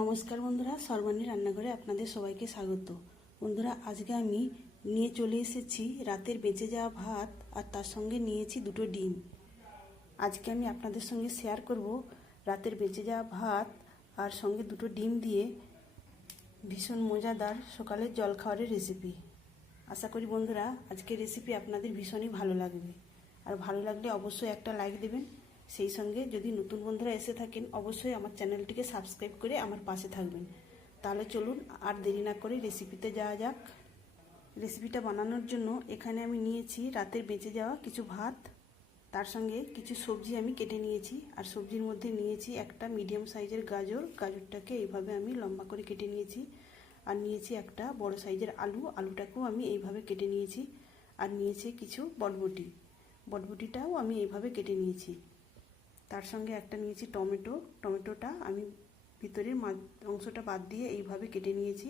নমস্কার বন্ধুরা, সর্বাণী রান্নাঘরে আপনাদের সবাইকে স্বাগত। বন্ধুরা, আজকে আমি নিয়ে চলে এসেছি রাতের বেঁচে যাওয়া ভাত আর তার সঙ্গে নিয়েছি দুটো ডিম। আজকে আমি আপনাদের সঙ্গে শেয়ার করব রাতের বেঁচে যাওয়া ভাত আর সঙ্গে দুটো ডিম দিয়ে ভীষণ মজাদার সকালের জলখাবারের রেসিপি আশা করি বন্ধুরা, আজকের রেসিপি আপনাদের ভীষণই ভালো লাগবে। আর ভালো লাগলে অবশ্যই একটা লাইক দেবেন। সেই সঙ্গে যদি নতুন বন্ধুরা এসে থাকেন, অবশ্যই আমার চ্যানেলটিকে সাবস্ক্রাইব করে আমার পাশে থাকবেন। তাহলে চলুন, আর দেরি না করে রেসিপিতে যাওয়া যাক। রেসিপিটা বানানোর জন্য এখানে আমি নিয়েছি রাতের বেঁচে যাওয়া কিছু ভাত। তার সঙ্গে কিছু সবজি আমি কেটে নিয়েছি। আর সবজির মধ্যে নিয়েছি একটা মিডিয়াম সাইজের গাজর। গাজরটাকে এইভাবে আমি লম্বা করে কেটে নিয়েছি। আর নিয়েছি একটা বড় সাইজের আলু। আলুটাকেও আমি এইভাবে কেটে নিয়েছি। আর নিয়েছি কিছু বটবটি। বটবটিটাও আমি এইভাবে কেটে নিয়েছি। তার সঙ্গে একটা নিয়েছি টমেটো। টমেটোটা আমি ভিতরের অংশটা বাদ দিয়ে এইভাবে কেটে নিয়েছি।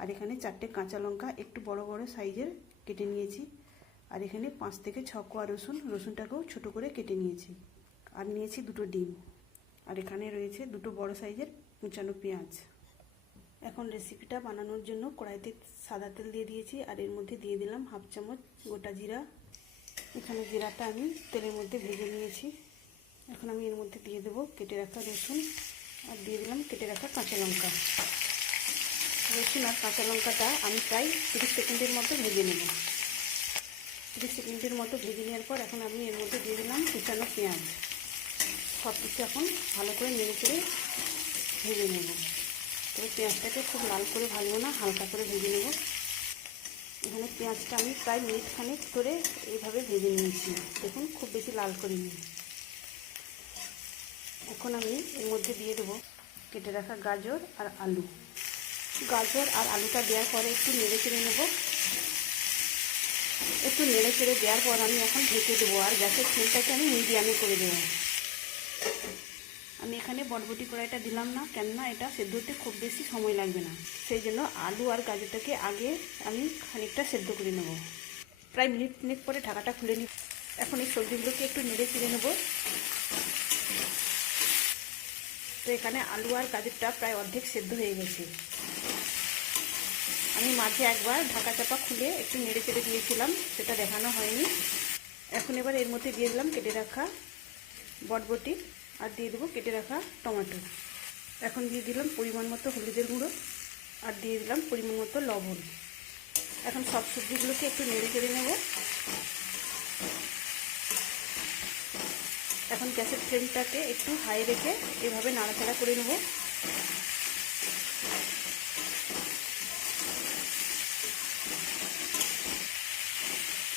আর এখানে চারটে কাঁচা লঙ্কা একটু বড় বড় সাইজের কেটে নিয়েছি। আর এখানে পাঁচ থেকে ছ কোয়া রসুন, রসুনটাকেও ছোট করে কেটে নিয়েছি। আর নিয়েছি দুটো ডিম। আর এখানে রয়েছে দুটো বড় সাইজের কুচানো পেঁয়াজ। এখন রেসিপিটা বানানোর জন্য কড়াইতে সাদা তেল দিয়ে দিয়েছি। আর এর মধ্যে দিয়ে দিলাম হাফ চামচ গোটা জিরা। এখানে জিরাটা আমি তেলের মধ্যে ভেজে নিয়েছি। এখন আমি এর মধ্যে দিয়ে দেবো কেটে রাখা রসুন আর দিয়ে দিলাম কেটে রাখা কাঁচা লঙ্কা। রসুন আর কাঁচা লঙ্কাটা আমি প্রায় তিরিশ সেকেন্ডের মতো ভেজে নেব। তিরিশ সেকেন্ডের মতো ভেজে নেওয়ার পর এখন আমি এর মধ্যে দিয়ে দিলাম কুচানো পেঁয়াজ। সব কিছু এখন ভালো করে নেড়ে করে ভেজে নেব। তবে পেঁয়াজটাকে খুব লাল করে ভাজবো না, হালকা করে ভেজে নেব। এখানে পেঁয়াজটা আমি প্রায় মিনিট খানেক করে এইভাবে ভেজে নিয়েছি। দেখুন, খুব বেশি লাল করে নিই এখন আমি এর মধ্যে দিয়ে দেবো কেটে রাখা গাজর আর আলু। গাজর আর আলুটা দেওয়ার পরে একটু নেড়ে চেড়ে নেব। একটু নেড়ে চেড়ে দেওয়ার পর আমি এখন ঢেকে দেবো আর গ্যাসের ফ্লেমটাকে আমি মিডিয়ামে করে দেবো। আমি এখানে বটবটি কড়াইটা দিলাম না, কেননা এটা সেদ্ধ হতে খুব বেশি সময় লাগবে না। সেই জন্য আলু আর গাজরটাকে আগে আমি খানিকটা সেদ্ধ করে নেব। প্রায় মিনিট মিনিট পরে ঢাকাটা খুলে নিই এখন এই সবজিগুলোকে একটু নেড়ে চিড়ে নেব। তো এখানে আলু আর গাজরটা প্রায় অর্ধেক সেদ্ধ হয়ে গেছে। আমি মাঝে একবার ঢাকা চাপা খুলে একটু নেড়ে চেড়ে দিয়েছিলাম, সেটা দেখানো হয়নি। এখন এবার এর মধ্যে দিয়ে দিলাম কেটে রাখা বটবটি আর দিয়ে দেবো কেটে রাখা টমেটো। এখন দিয়ে দিলাম পরিমাণ মতো হলুদের গুঁড়ো আর দিয়ে দিলাম পরিমাণ মতো লবণ। এখন সব সবজিগুলোকে একটু নেড়ে চেড়ে নেব। এখন গ্যাসের ফ্লেমটাকে একটু হাই রেখে এভাবে নাড়াচাড়া করে নেব।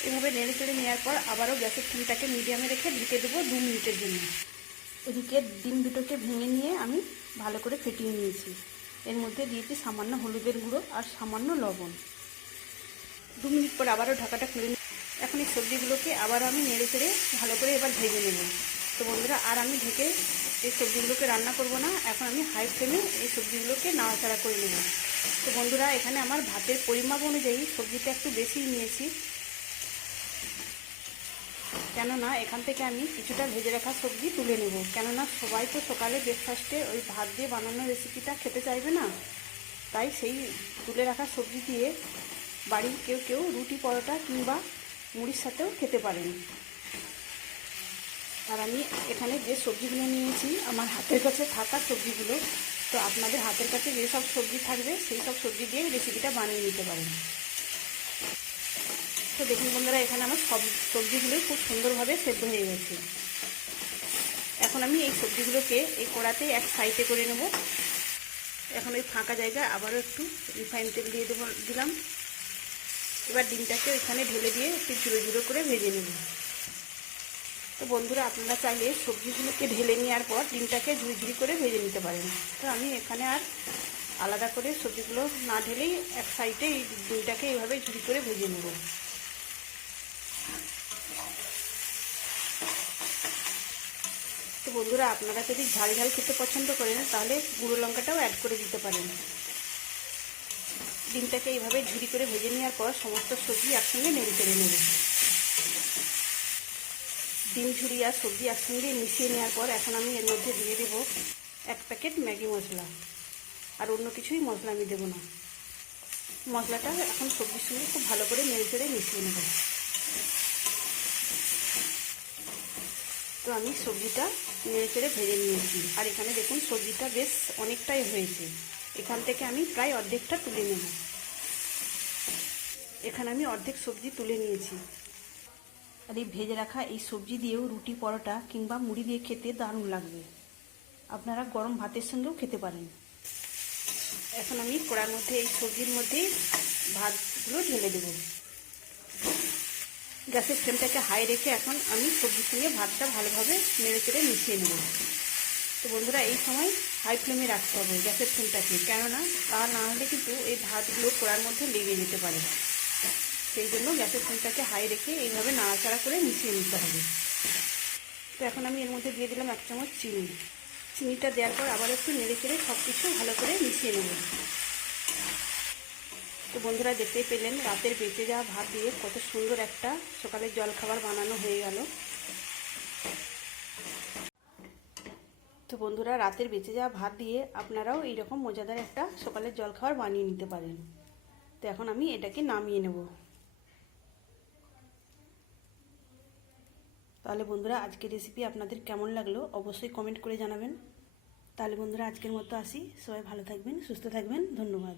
এভাবে নেড়ে চেড়ে নেওয়ার পর আবারও গ্যাসের ফ্লেমটাকে মিডিয়ামে রেখে ঢেকে দেবো দু মিনিটের জন্য। এদিকে ডিম দুটোকে ভেঙে নিয়ে আমি ভালো করে ফেটিয়ে নিয়েছি। এর মধ্যে দিয়েছি সামান্য হলুদের গুঁড়ো আর সামান্য লবণ। দু মিনিট পর আবারও ঢাকাটা খুলে এখন এই সবজিগুলোকে আবার আমি নেড়ে চেড়ে ভালো করে এবার ভেজে নেব। তো বন্ধুরা, আর আমি ঢেকে এই সবজিগুলোকে রান্না করব না। এখন আমি হাই ফ্লেমে এই সবজিগুলোকে নাড়াচাড়া করে নেব। তো বন্ধুরা, এখানে আমার ভাতের পরিমাপ অনুযায়ী সবজিটা একটু বেশি নিয়েছি। কেননা এখান থেকে আমি কিছুটা ভেজে রাখা সবজি তুলে নেব। কেননা সবাই তো সকালে ব্রেকফাস্টে ওই ভাত দিয়ে বানানো রেসিপিটা খেতে চাইবে না। তাই সেই তুলে রাখা সবজি দিয়ে বাড়ির কেউ কেউ রুটি পরোটা কিংবা মুড়ির সাথেও খেতে পারেন। আর আমি এখানে যে সবজিগুলো নিয়েছি, আমার হাতের কাছে থাকা সবজিগুলো, তো আপনাদের হাতের কাছে যেসব সবজি থাকবে, সেই সব সবজি দিয়ে রেসিপিটা বানিয়ে নিতে পারেন। তো দেখুন বন্ধুরা, এখানে আমার সব সবজিগুলোই খুব সুন্দরভাবে সেদ্ধ হয়ে গেছে। এখন আমি এই সবজিগুলোকে এই কড়াতে এক সাইডে করে নেব। এখন ওই ফাঁকা জায়গায় আবারও একটু রিফাইন তেল দিয়ে দেবো দিলাম। এবার ডিমটাকে এখানে ঢেলে দিয়ে একটু জুড়ো জুড়ো করে ভেজে নেব। তো বন্ধুরা, আপনারা চাইলে সবজিগুলোকে ঢেলে নেওয়ার পর ডিমটাকে ঝুড়ি ঝুড়ি করে ভেজে নিতে পারেন। তো আমি এখানে আর আলাদা করে সবজিগুলো না ঢেলেই এক সাইডে এই ডিমটাকে এইভাবে ঝুড়ি করে ভেজে নেব। তো বন্ধুরা, আপনারা যদি ঝাল ঝাল খেতে পছন্দ করেন, তাহলে গুঁড়ো লঙ্কাটাও অ্যাড করে দিতে পারেন। ডিমটাকে এইভাবে ঝুড়ি করে ভেজে নেওয়ার পর সমস্ত সবজি একসঙ্গে নেড়ে চেড়ে নেব। ডিম ঝুড়ি আর সবজি একসঙ্গে মিশিয়ে নেওয়ার পর এখন আমি এর মধ্যে দিয়ে দেবো এক প্যাকেট ম্যাগি মশলা। আর অন্য কিছুই মশলা আমি দেবো না। মশলাটা এখন সবজির সঙ্গে খুব ভালো করে নেড়ে মিশিয়ে নেব। তো আমি সবজিটা নেড়ে চেড়ে ভেজে নিয়েছি। আর এখানে দেখুন সবজিটা বেশ অনেকটাই হয়েছে। এখান থেকে আমি প্রায় অর্ধেকটা তুলে নেব। এখানে আমি অর্ধেক সবজি তুলে নিয়েছি। আর এই ভেজে রাখা এই সবজি দিয়েও রুটি, পরোটা কিংবা মুড়ি দিয়ে খেতে দারুণ লাগবে। আপনারা গরম ভাতের সঙ্গেও খেতে পারেন। এখন আমি কড়ার মধ্যে এই সবজির মধ্যে ভাতগুলো ঢেলে দেবো। গ্যাসের ফ্লেমটাকে হাই রেখে এখন আমি সবজির সঙ্গে ভাতটা ভালোভাবে নেড়ে চেড়ে মিশিয়ে নেব। তো বন্ধুরা, এই সময় হাই ফ্লেমে রাখতে হবে গ্যাসের ফ্লেমটাকে, কেননা তা না হলে কিন্তু এই ভাতগুলো কড়ার মধ্যে লেগে যেতে পারে। সেই জন্য গ্যাসের ফ্লেমটাকে হাই রেখে এইভাবে নাড়াচাড়া করে মিশিয়ে নিতে হবে। তো এখন আমি এর মধ্যে দিয়ে দিলাম এক চামচ চিনি। চিনিটা দেওয়ার পর আবার একটু নেড়ে চেড়ে সব কিছু ভালো করে মিশিয়ে নেব। তো বন্ধুরা দেখতেই পেলেন, রাতের বেঁচে যাওয়া ভাত দিয়ে কত সুন্দর একটা সকালের জলখাবার বানানো হয়ে গেল। তো বন্ধুরা, রাতের বেঁচে যাওয়া ভাত দিয়ে আপনারাও এইরকম মজাদার একটা সকালের জলখাবার বানিয়ে নিতে পারেন। তো এখন আমি এটাকে নামিয়ে নেব। তাহলে বন্ধুরা, আজকের রেসিপি আপনাদের কেমন লাগল অবশ্যই কমেন্ট করে জানাবেন। তাহলে বন্ধুরা, আজকের মতো আসি। সবাই ভালো থাকবেন, সুস্থ থাকবেন। ধন্যবাদ।